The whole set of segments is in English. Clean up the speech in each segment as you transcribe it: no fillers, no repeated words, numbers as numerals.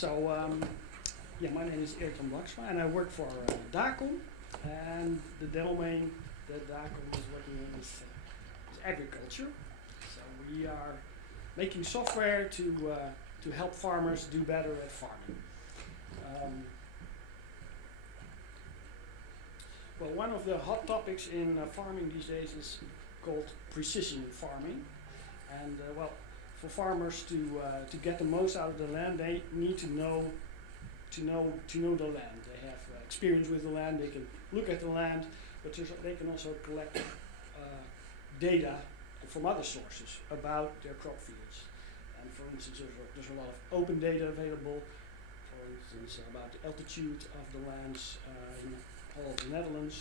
Yeah, my name is Erik-Jan Blanksma, and I work for Dacom, and the domain that Dacom is working in is agriculture. So we are making software to help farmers do better at farming. Well, one of the hot topics in farming these days is called precision farming, and for farmers to get the most out of the land, they need to know the land. They have experience with the land. They can look at the land, but they can also collect data from other sources about their crop fields. And for instance, there's a lot of open data available. For instance, about the altitude of the lands in all of the Netherlands.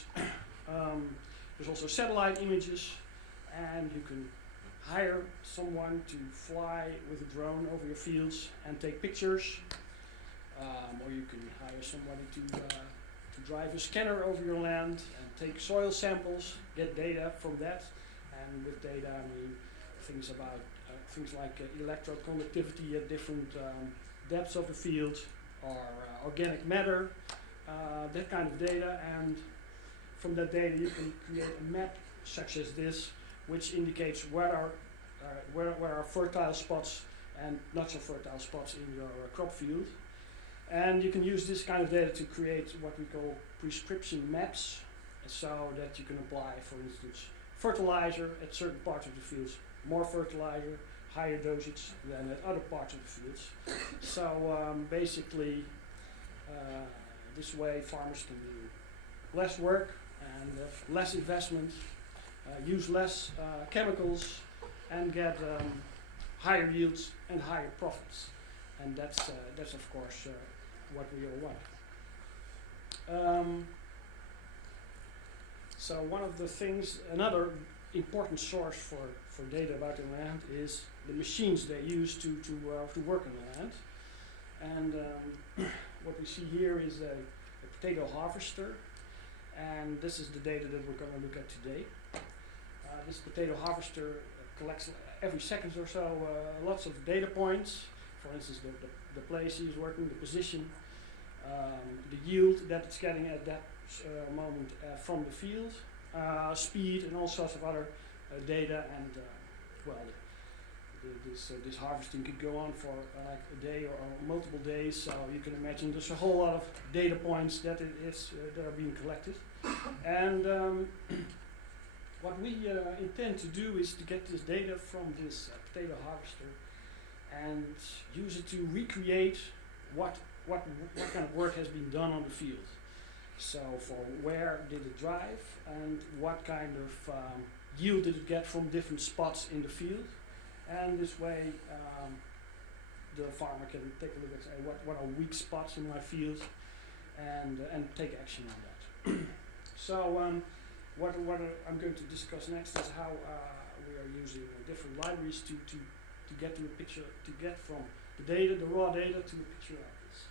There's also satellite images, and you can hire someone to fly with a drone over your fields and take pictures, or you can hire somebody to drive a scanner over your land and take soil samples, get data from that, and with data I mean things like electrode conductivity at different depths of the field, or organic matter, that kind of data, and from that data you can create a map such as this, which indicates where are fertile spots and not so fertile spots in your crop field. And you can use this kind of data to create what we call prescription maps, so that you can apply, for instance, fertilizer at certain parts of the fields, more fertilizer, higher dosage than at other parts of the fields. So basically, this way farmers can do less work and have less investment, use less chemicals, and get higher yields and higher profits. And that's of course what we all want. So one of the things, another important source for data about the land is the machines they use to work on the land. And what we see here is a potato harvester, and this is the data that we're going to look at today. This potato harvester collects every second or so lots of data points. For instance, the place he's working, the position, the yield that it's getting at that moment from the field, speed, and all sorts of other data. And this harvesting could go on for like a day or multiple days. So you can imagine there's a whole lot of data points that that are being collected. And what we intend to do is to get this data from this potato harvester and use it to recreate what kind of work has been done on the field. So for where did it drive, and what kind of yield did it get from different spots in the field. And this way the farmer can take a look and say what are weak spots in my field, and take action on that. So what I'm going to discuss next is how we are using different libraries to get to a picture, to get from the data, the raw data, to a picture like this.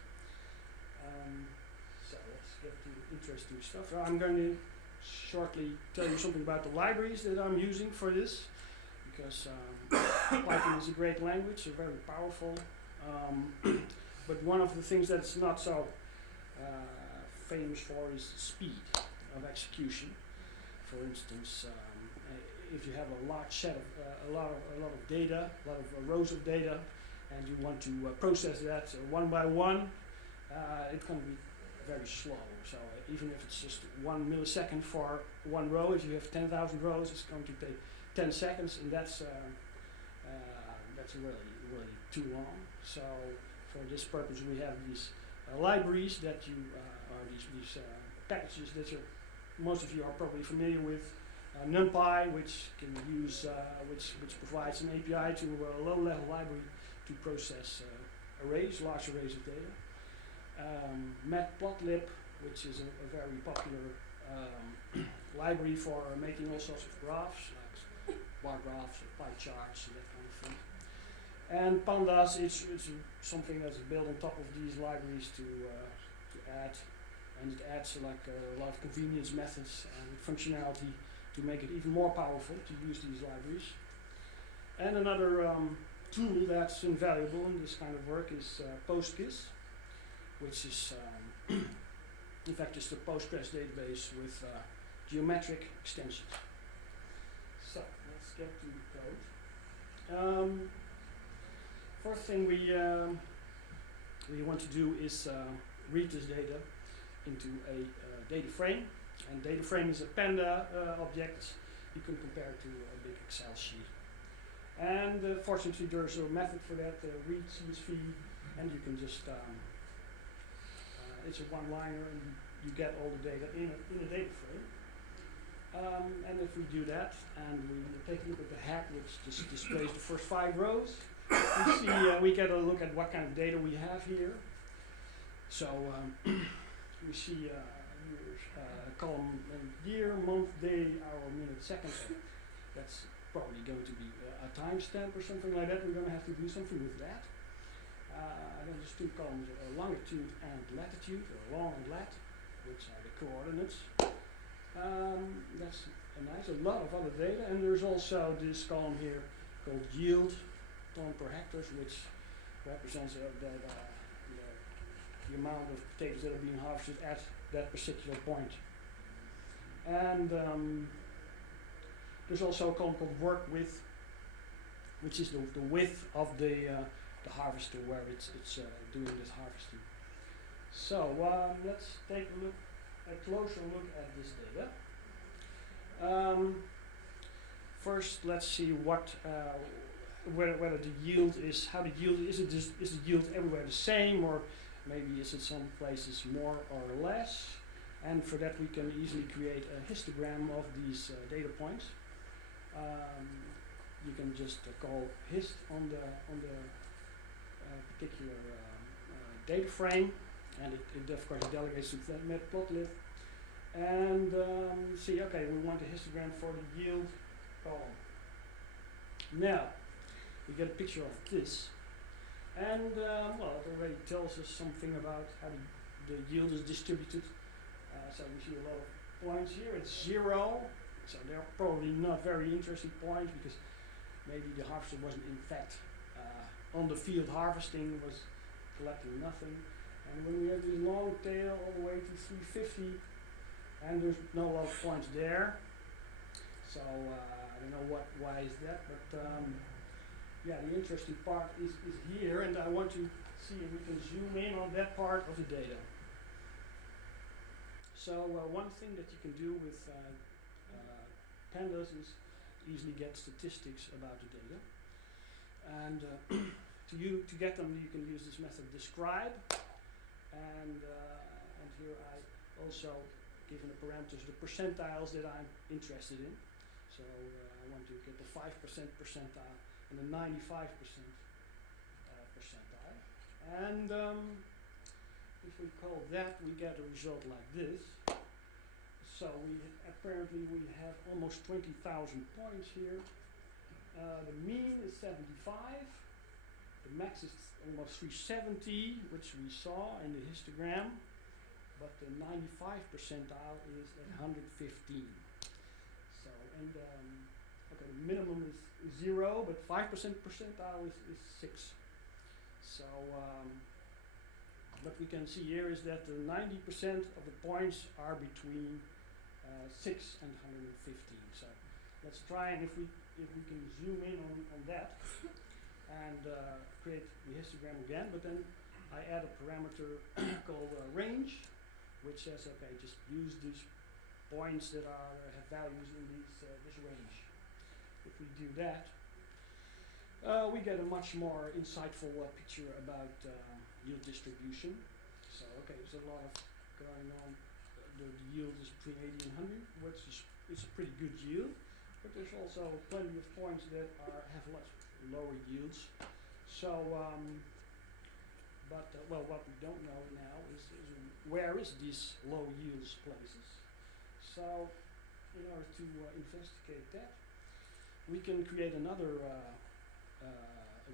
So let's get to interesting stuff. I'm going to shortly tell you something about the libraries that I'm using for this, because Python is a great language, so very powerful. But one of the things that's not so famous for is speed of execution. For instance, if you have a large set of a lot of data, a lot of rows of data, and you want to process that one by one, it can be very slow. So even if it's just 1 millisecond for one row, if you have 10,000 rows, it's going to take 10 seconds, and that's really too long. So for this purpose, we have these libraries that these packages that most of you are probably familiar with. Numpy, which can use, which provides an API to a low-level library to process large arrays of data. Matplotlib, which is a very popular library for making all sorts of graphs, like bar graphs or pie charts and that kind of thing. And pandas is something that's built on top of these libraries to add, and it adds like a lot of convenience methods and functionality to make it even more powerful to use these libraries. And another tool that's invaluable in this kind of work is postgis. which is in fact just a Postgres database with geometric extensions. So let's get to the code. First thing we want to do is read this data into a data frame, and data frame is a panda object you can compare to a big Excel sheet. And fortunately there's a method for that, read CSV, and you can just, it's a one-liner and you get all the data in a data frame. And if we do that and we take a look at the head, which just displays the first 5 rows, we see we get a look at what kind of data we have here. So we see column year, month, day, hour, minute, second. That's probably going to be a timestamp or something like that. We're going to have to do something with that. Then there's 2 columns, longitude and latitude, or long and lat, which are the coordinates. That's a lot of other data, and there's also this column here called yield, ton per hectares, which represents the amount of potatoes that are being harvested at that particular point. And there's also a column called work width, which is the width of the harvester where it's doing this harvesting. So let's take a closer look at this data. First, let's see what whether the yield is, how the yield is. Is the yield everywhere the same, or maybe is it some places more or less? And for that we can easily create a histogram of these data points. You can just call hist on the particular data frame, and it of course delegates to matplotlib. And see, okay, we want a histogram for the yield column. Now we get a picture of this, and well, it already tells us something about how the yield is distributed. So we see a lot of points here. It's 0, so they're probably not very interesting points because maybe the harvester wasn't in fact on the field harvesting, was collecting nothing. And when we have this long tail all the way to 350, and there's not a lot of points there, so I don't know why is that, but yeah, the interesting part is here, and I want to see if we can zoom in on that part of the data. So one thing that you can do with pandas is easily get statistics about the data, and to get them you can use this method describe, and here I also given the parameters the percentiles that I'm interested in. So I want to get the 5% percentile and the 95% percentile, and if we call that, we get a result like this. So apparently we have almost 20,000 points here. The mean is 75. The max is almost 370, which we saw in the histogram. But the 95 percentile is at 115. So, and okay, the minimum is 0, but 5% percentile is 6. So what we can see here is that the 90% of the points are between 6 and 115. So let's try, and if we can zoom in on that and create the histogram again, but then I add a parameter called range, which says, okay, just use these points that have values in this range. If we do that, we get a much more insightful picture about yield distribution. So, okay, there's a lot of going on. The yield is between 80 and 100, which is a pretty good yield. But there's also plenty of points that have much lower yields. So, well, what we don't know now is where is these low yields places. So, in order to investigate that, we can create another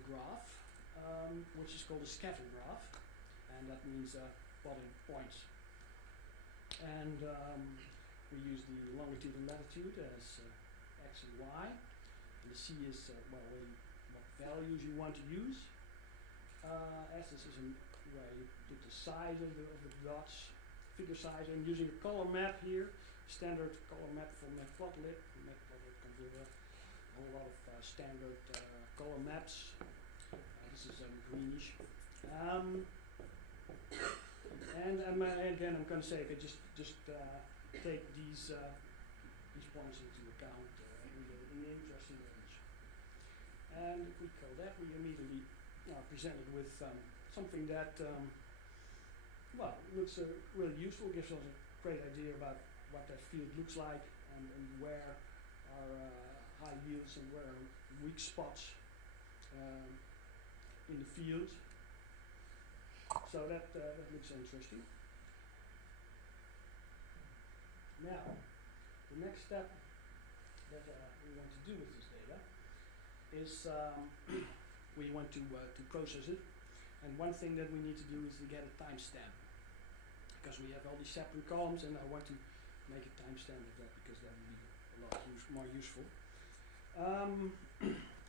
graph, which is called a scatter graph, and that means plotting points. And we use the longitude and latitude as x and y, and the c is well, what values you want to use. As this is a where you put the size of the dots, figure size. I'm using a color map here, standard color map from matplotlib. Matplotlib comes with a whole lot of standard color maps. This is greenish. And again, I'm going to say, okay, just take these points into account in the interesting range. And if we call that, we immediately are presented with something that, well, looks really useful, gives us a great idea about what that field looks like and where are high yields and where are weak spots in the field. So that looks interesting. Now, the next step that we want to do with this data is we want to process it. And one thing that we need to do is to get a timestamp, because we have all these separate columns, and I want to make a timestamp of that because that would be a lot more useful.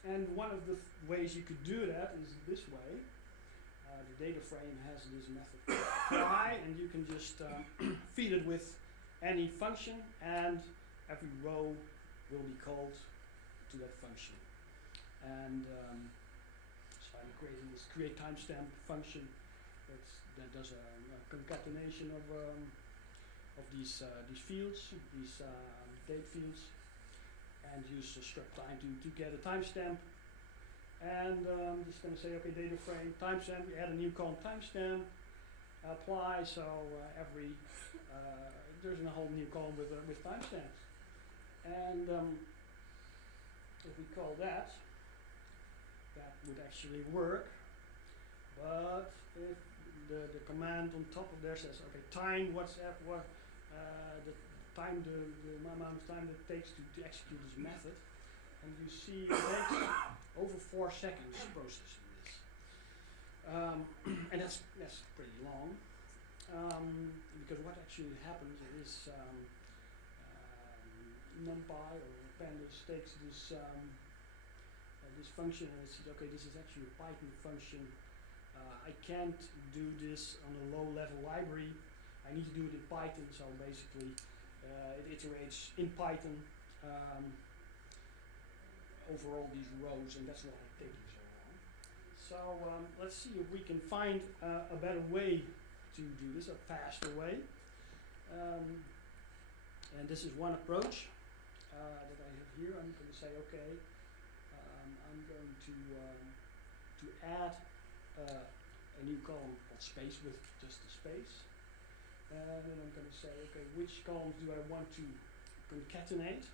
And one of the ways you could do that is this way. The data frame has this method apply, and you can just feed it with any function, and every row will be called to that function. And so I'm creating this create timestamp function that does a concatenation of these fields, these date fields, and use struct time to get a timestamp. And just going to say, okay, data frame timestamp. We add a new column timestamp. Apply. So there's a whole new column with timestamps. And if we call that would actually work. But if the command on top of there says, okay, time the time, the amount of time that it takes to execute this method, and you see it takes over 4 seconds processing this. And that's pretty long. Because what actually happens is numpy or pandas takes this this function and it says, okay, this is actually a Python function. I can't do this on a low-level library. I need to do it in Python. So basically, it iterates in Python over all these rows, and that's why it's taking so long. So let's see if we can find a better way to do this, a faster way. And this is one approach that I have here. I'm going to say, okay, I'm going to add a new column called space with just a space. And then I'm going to say, okay, which columns do I want to concatenate?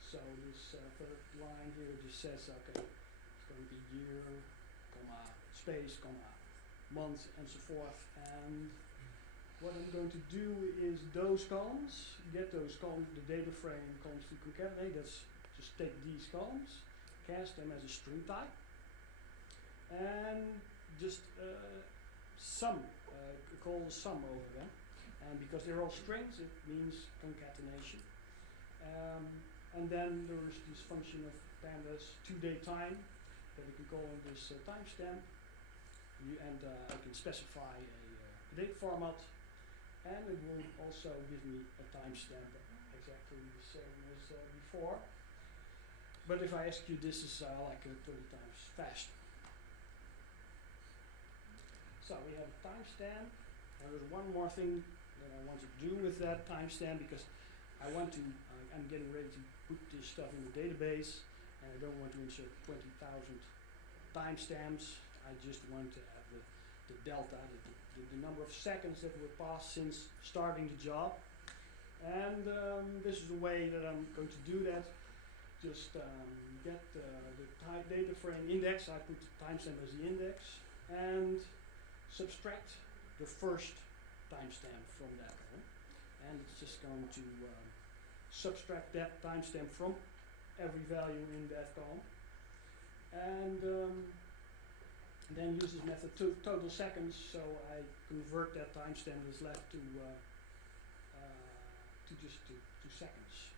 So this third line here just says, okay, it's going to be year, comma, space, comma, month, and so forth. And what I'm going to do is those columns, get those columns, the data frame columns to concatenate. That's just take these columns, cast them as a string type, and just call sum over them. And because they're all strings, it means concatenation. And then there's this function of pandas to-date time that you can call in this timestamp. And I can specify a date format, and it will also give me a timestamp exactly the same as before. But if I execute this, is like 30 times faster. So we have a timestamp, and there's one more thing that I want to do with that timestamp, because I want to, I'm getting ready to put this stuff in the database, and I don't want to insert 20,000 timestamps. I just want to have the delta, the number of seconds that were passed since starting the job. And this is the way that I'm going to do that. Just get the data frame index. I put the timestamp as the index, and subtract the first timestamp from that column. And it's just going to subtract that timestamp from every value in that column. And then use this method to total seconds, so I convert that timestamp that's left to just 2 seconds.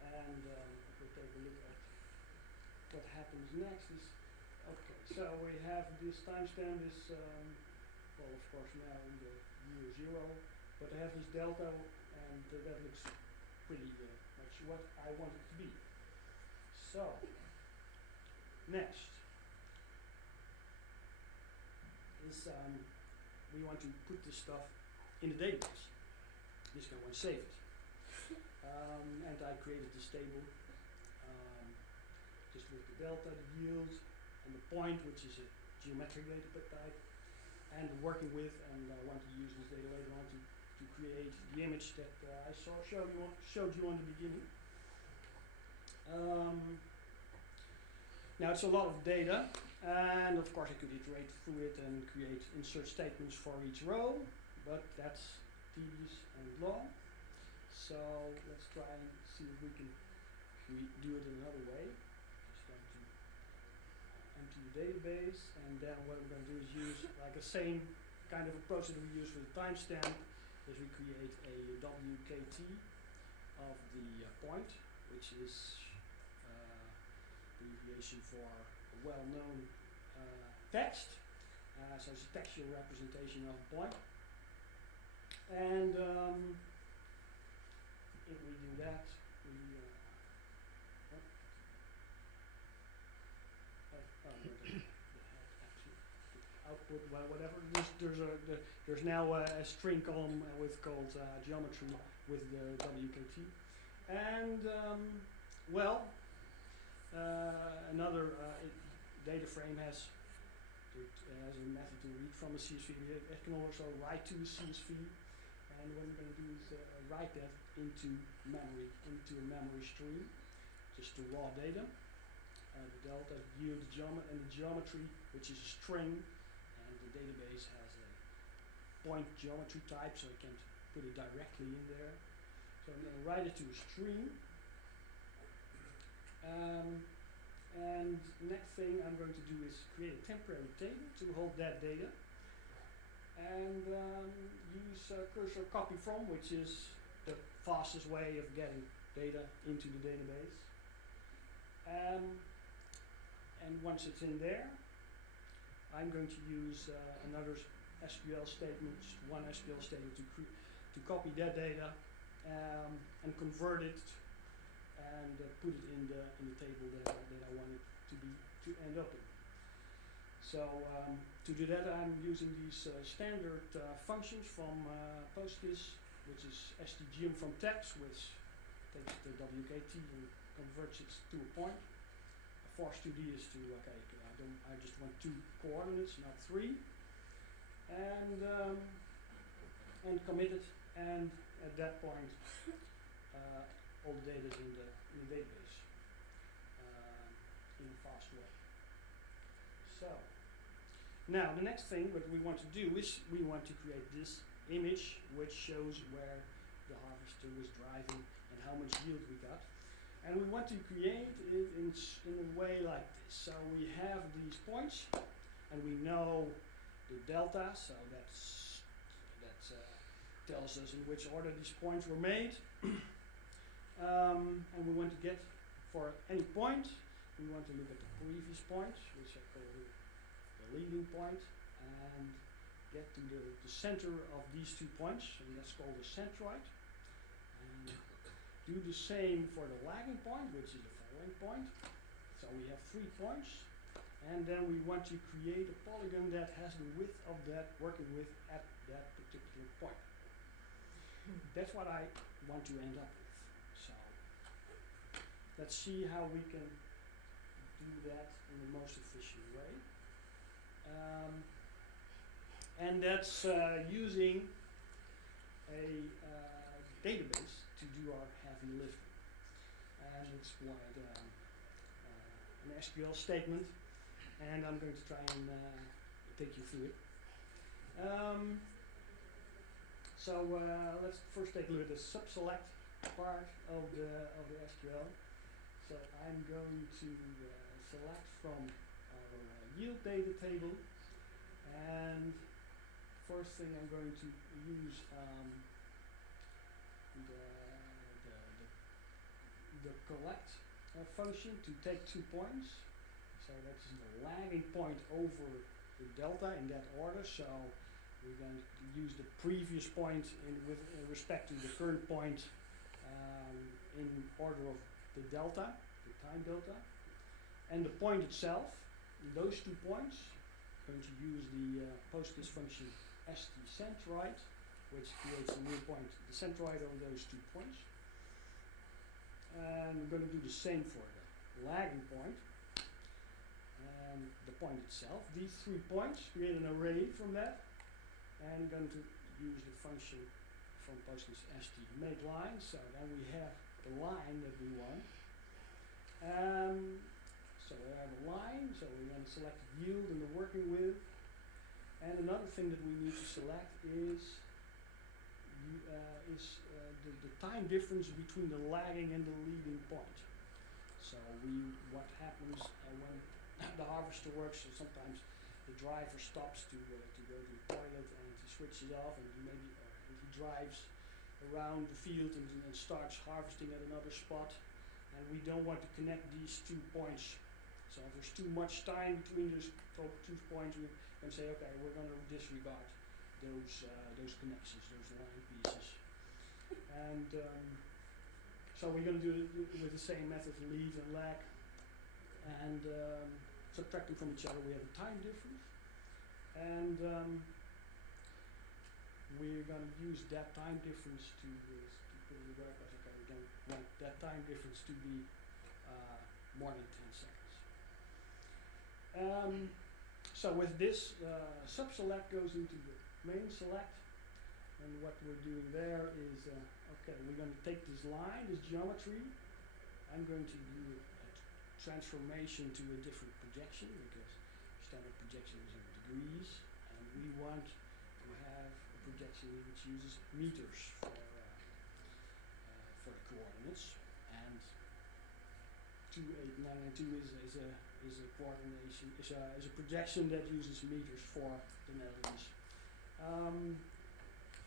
And if we take a look at what happens next is, okay, so we have this timestamp is well, of course now in the year 0, but I have this delta, and that looks pretty much what I want it to be. So, next is we want to put this stuff in the database. This guy wants to save it. And I created this table just with the delta, the yield, and the point, which is a geometric data type, and working with, and I want to use this data later on to create the image that I showed you on the beginning. Now it's a lot of data, and of course I could iterate through it and create insert statements for each row, but that's tedious and long. So let's try and see if we can do it another way. Just going to empty the database, and then what we're going to do is use like the same kind of approach that we use for the timestamp. Is we create a WKT of the point, which is abbreviation for a well-known text. So it's a textual representation of a point. And if we do that, we output, well, whatever. There's now a string column called geometry with the WKT, and another data frame has a method to read from a CSV. It can also write to a CSV, and what we're going to do is write that into memory, into a memory stream, just the raw data, the delta, yield, and the geometry, which is a string, and the database has a point geometry type, so I can't put it directly in there. So I'm going to write it to a stream. And next thing I'm going to do is create a temporary table to hold that data, and use cursor copy from, which is the fastest way of getting data into the database. And once it's in there, I'm going to use another SQL statement, just one SQL statement to copy that data and convert it and put it in the table that I want it to end up in. So to do that, I'm using these standard functions from postgis, which is stgm from text, which takes the WKT and converts it to a point. Force2d is to I just want 2 coordinates, not 3, and commit it, and at that point all the data is in the database in a fast way. So now the next thing what we want to do is we want to create this image which shows where the harvester was driving and how much yield we got. And we want to create it in a way like this. So we have these points, and we know the delta, so that tells us in which order these points were made. And we want to get, for any point, we want to look at the previous point, which I call the leading point, and get to the center of these 2 points, and that's called the centroid. And do the same for the lagging point, which is the following point. So we have 3 points, and then we want to create a polygon that has the width of that working with at that particular point. That's what I want to end up with. So let's see how we can do that in the most efficient way. And that's using a database to do our heavy lifting. And it's quite an SQL statement, and I'm going to try and take you through it. So let's first take a look at the subselect part of the SQL. So I'm going to select from our yield data table, and first thing I'm going to use the collect function to take 2 points. So that's the lagging point over the delta in that order. So we're going to use the previous point with respect to the current point in order of the delta, the time delta, and the point itself. Those 2 points, going to use the postgis function stCentroid, which creates a new point, the centroid of those 2 points. And we're going to do the same for the lagging point and the point itself. These 3 points create an array from that, and we're going to use the function from postgis stMakeLine. So then we have the line that we want. So we have a line, so we're going to select the yield and the working with. And another thing that we need to select is the time difference between the lagging and the leading point. So what happens when the harvester works, so sometimes the driver stops to go to the toilet and he switches off, and he drives around the field and starts harvesting at another spot, and we don't want to connect these 2 points. So if there's too much time between those 2 points, we can say, okay, we're going to disregard those connections, those line pieces. And so we're going to do it with the same method, lead and lag, and subtracting from each other we have a time difference, and we're going to use that time difference to put in the workers. Okay, we don't want that time difference to be more than 10 seconds. So with this, subselect goes into the main select, and what we're doing there is, okay, we're going to take this line, this geometry. I'm going to do a transformation to a different projection, because standard projection is in degrees, and we want to have a projection which uses meters for the coordinates, and 28992 is a coordination, is a projection that uses meters for the Netherlands.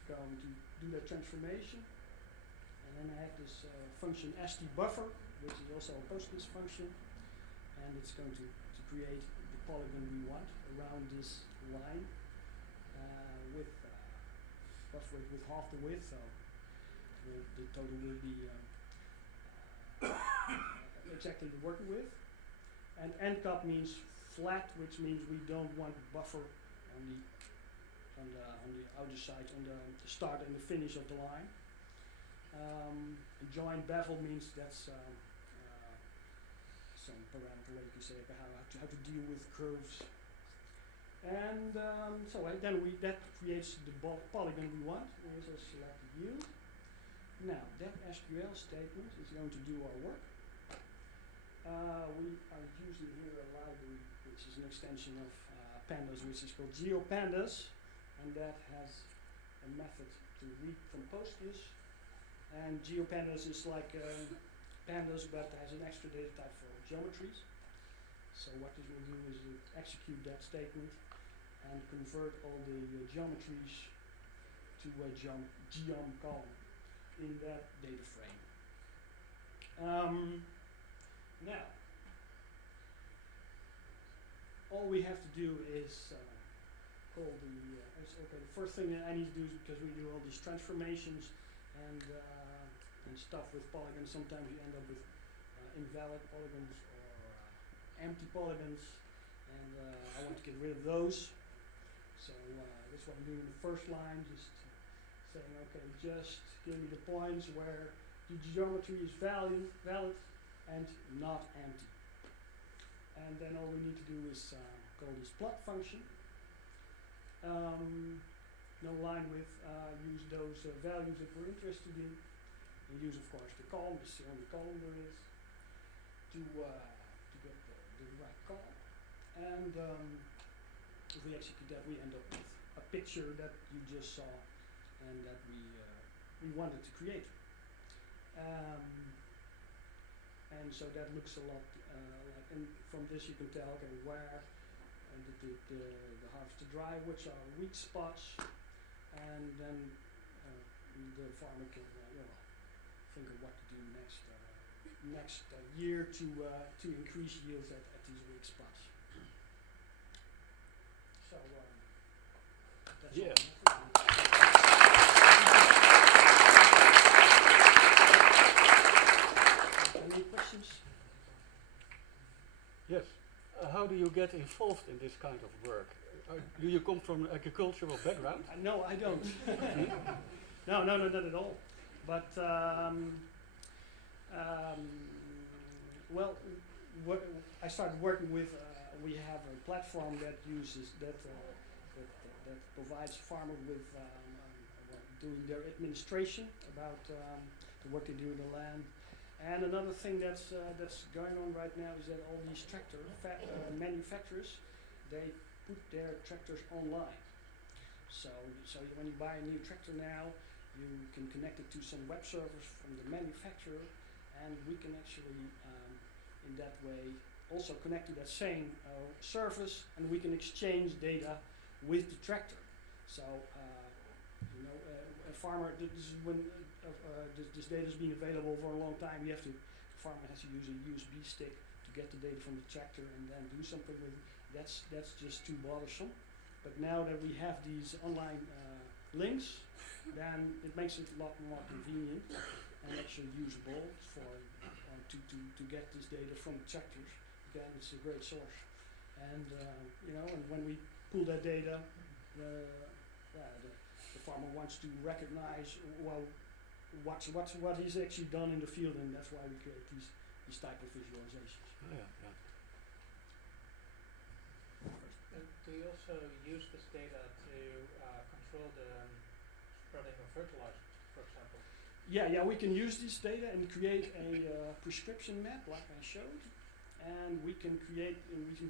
Going to do that transformation, and then I have this function stBuffer, which is also a postgis function, and it's going to create the polygon we want around this line, buffer it with half the width, so the total will be exactly the working width. And endcap means flat, which means we don't want buffer on the outer side, on the start and the finish of the line. Join bevel means that's some parameter where you can say, okay, how to deal with curves. And then that creates the polygon we want. We also select the yield. Now that SQL statement is going to do our work. We are using here a library which is an extension of pandas, which is called GeoPandas, and that has a method to read from postgis. And GeoPandas is like pandas, but has an extra data type for geometries. So what this will do is execute that statement and convert all the geometries to a geom column in that data frame. Now, all we have to do is call the first thing that I need to do is, because we do all these transformations and stuff with polygons, sometimes you end up with invalid polygons or empty polygons, and I want to get rid of those. So that's what I'm doing in the first line, just saying, okay, just give me the points where the geometry is valid and not empty. And then all we need to do is call this plot function. No line width, use those values that we're interested in. And use, of course, the column, this is the only column there is, to get the right column. And if we execute that, we end up with a picture that you just saw and that we wanted to create. And so that looks a lot like, and from this you can tell, okay, where the harvester dry, which are weak spots, and then the farmer can think of what to do next year to increase yields at these weak spots. So That's Yeah. Any questions? Yes. How do you get involved in this kind of work? Do you come from an agricultural background? No, I don't. No, not at all. But well, I started working with. We have a platform that uses that provides farmers with doing their administration about the work they do in the land. And another thing that's going on right now is that all these tractor manufacturers, they put their tractors online. So when you buy a new tractor now, you can connect it to some web servers from the manufacturer, and we can actually, in that way, also connect to that same service, and we can exchange data with the tractor. So, a farmer, this data has been available for a long time. The farmer has to use a USB stick to get the data from the tractor and then do something with it. That's just too bothersome. But now that we have these online links, then it makes it a lot more convenient and actually usable for to get this data from the tractors. Again, it's a great source. And and when we pull that data, the farmer wants to recognize what he's actually done in the field, and that's why we create these type of visualizations. Oh, yeah. And do you also use this data to control the spreading of fertilizer, for example? Yeah, we can use this data and create a prescription map, like I showed, and we can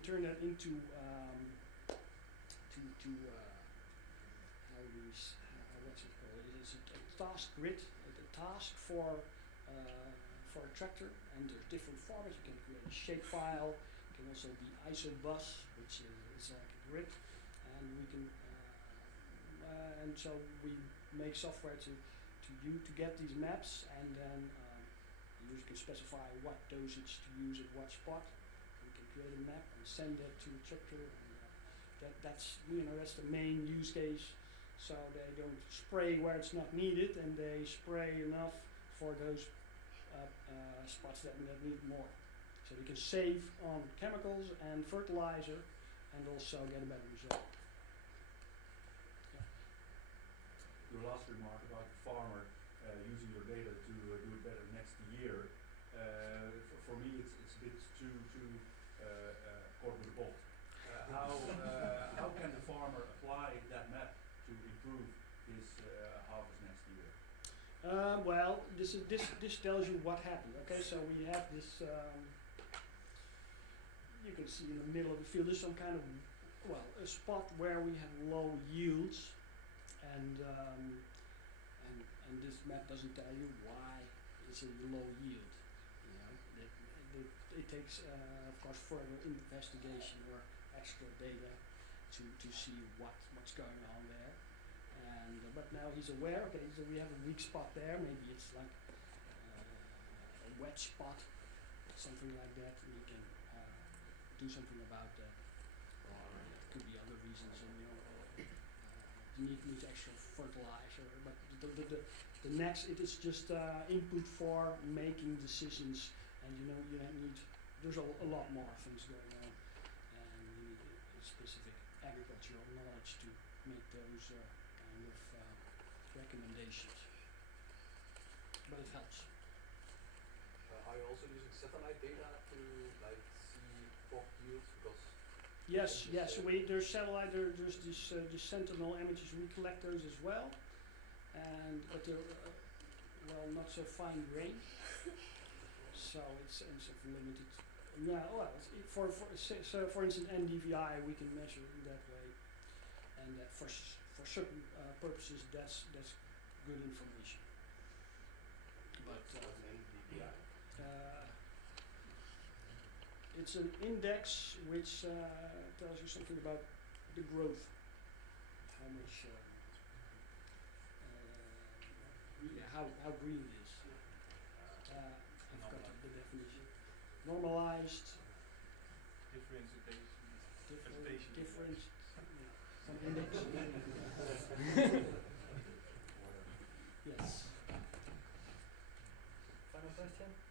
turn that into what's it called? It's a task grid, a task for a tractor, and there's different formats. You can create a shapefile. It can also be isobus, which is like a grid, and we can and so we make software to get these maps, and then the user can specify what dosage to use at what spot. We can create a map and send that to the tractor, and that's the main use case. So they don't spray where it's not needed, and they spray enough for those spots that need more. So we can save on chemicals and fertilizer, and also get a better result. Your last remark about the farmer using your data to do it better next year, for me it's a bit too caught with the bolt. How can the farmer apply that map to improve his harvest next year? Well, this tells you what happened. Okay, so we have this. You can see in the middle of the field there's some kind of a spot where we have low yields, and this map doesn't tell you why it's a low yield. It takes, of course, further investigation or extra data to see what's going on there. And but now he's aware. Okay, so we have a weak spot there. Maybe it's like a wet spot, something like that. And we can do something about that. Or it could be other reasons. You need extra fertilizer. But the next, it is just input for making decisions. And you need. There's a lot more things going on, and you need specific agricultural knowledge to make those kind of recommendations. But it helps. Are you also using satellite data to see crop yields? Because yes. There's satellite. There's this Sentinel images. We collect those as well, but they're not so fine grained. So it's limited. For instance, NDVI we can measure in that way, and for certain purposes that's good information. But it's an index which tells you something about the growth, how much, how green it is. I've got the definition. Normalized, Differentiation. different, Some index. Yes. Final question?